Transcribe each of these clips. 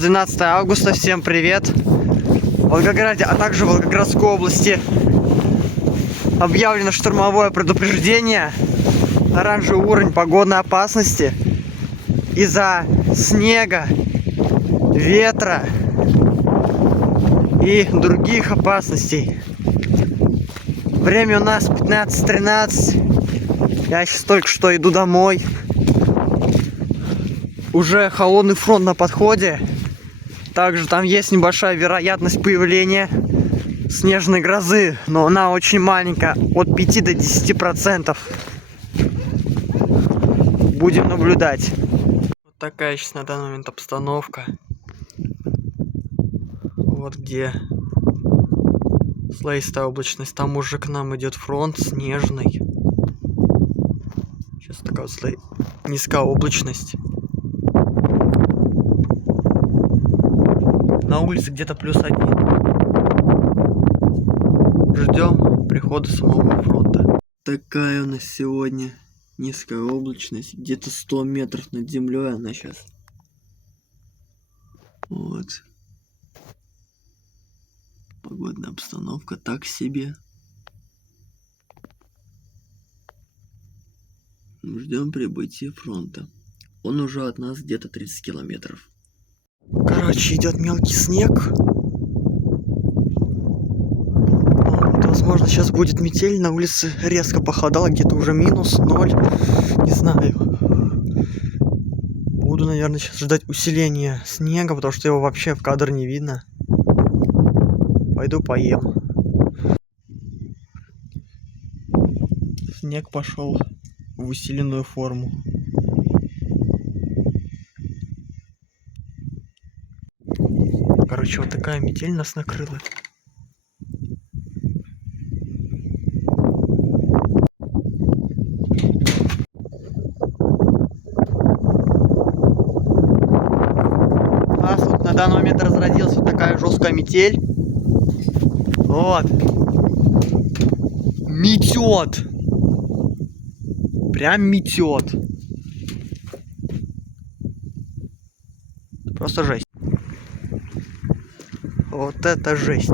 12 августа, всем привет! В Волгограде, а также в Волгоградской области объявлено штормовое предупреждение, оранжевый уровень погодной опасности из-за снега, ветра и других опасностей. Время у нас 15:13. Я сейчас только что иду домой. Уже холодный фронт на подходе. Также там есть небольшая вероятность появления снежной грозы, но она очень маленькая, от 5 до 10%. Будем наблюдать. Вот такая сейчас на данный момент обстановка. Вот где слоистая облачность. Там уже к нам идет фронт снежный. Сейчас такая вот низкая облачность. На улице где-то +1. Ждем прихода самого фронта. Такая у нас сегодня низкая облачность. Где-то 100 метров над землей она сейчас. Вот. Погодная обстановка так себе. Ждем прибытия фронта. Он уже от нас где-то 30 километров. Короче, идет мелкий снег. Вот, возможно, сейчас будет метель. На улице резко похолодало, где-то уже -0. Не знаю. Буду, наверное, сейчас ждать усиления снега, потому что его вообще в кадр не видно. Пойду поем. Снег пошел в усиленную форму. Короче, вот такая метель нас накрыла. У нас вот на данный момент разродилась вот такая жесткая метель. Вот. Метет. Прям метет. Просто жесть. Вот это жесть.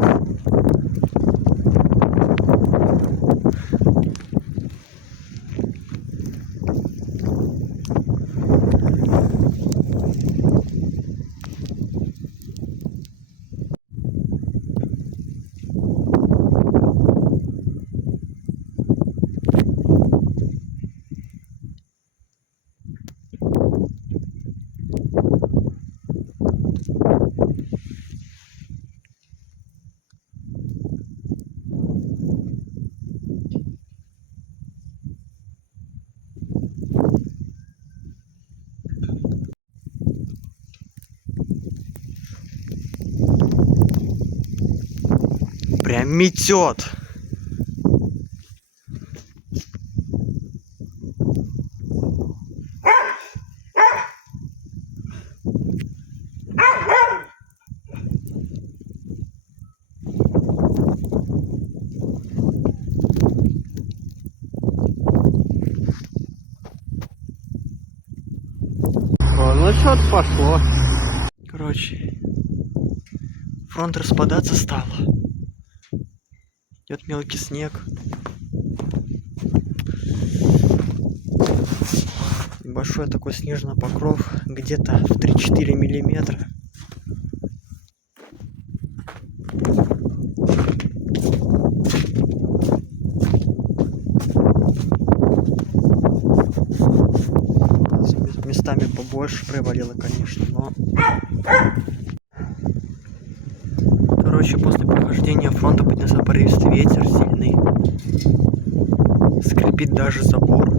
Прям метет. Ну что-то пошло. Короче, фронт распадаться стал. Идет мелкий снег. Небольшой такой снежный покров, где-то в 3-4 миллиметра. Местами побольше привалило, конечно, но... Короче, после прохождения фронта поднялся порывистый ветер сильный. Скрипит даже забор.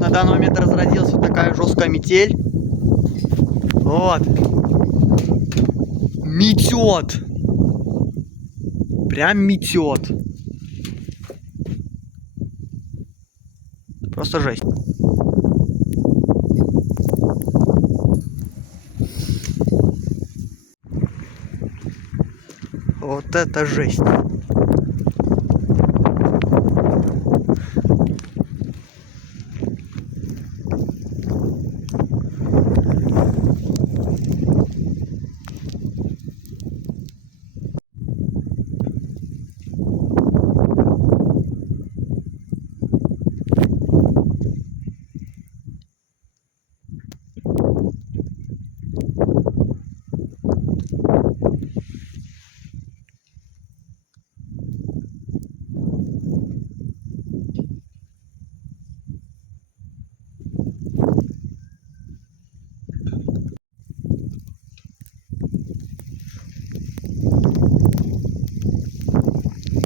На данный момент разродилась вот такая жесткая метель. Вот. Метет. Прям метет. Просто жесть. Вот это жесть.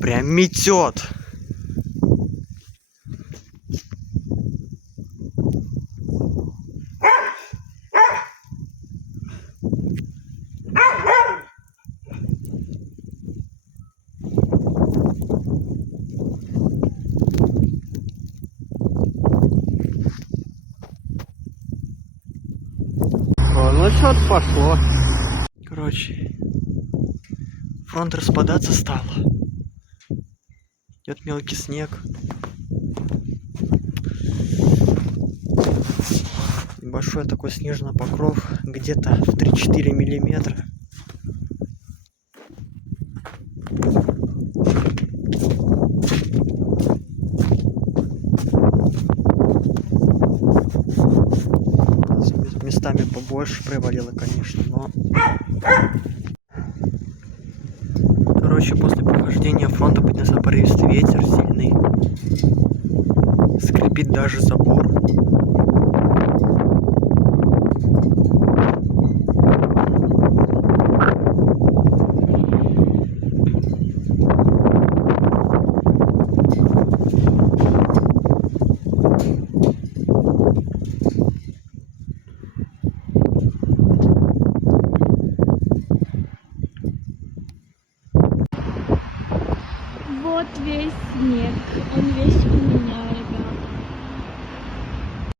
Прям метет. Ну что-то пошло. Короче, фронт распадаться стал. Идет мелкий снег. Небольшой такой снежный покров, где-то в 3-4 миллиметра. Местами побольше привалило, конечно, но... Короче, после прохождения фронта поднялся порывистый ветер сильный. Скрипит даже забор. Вот весь снег, он весь у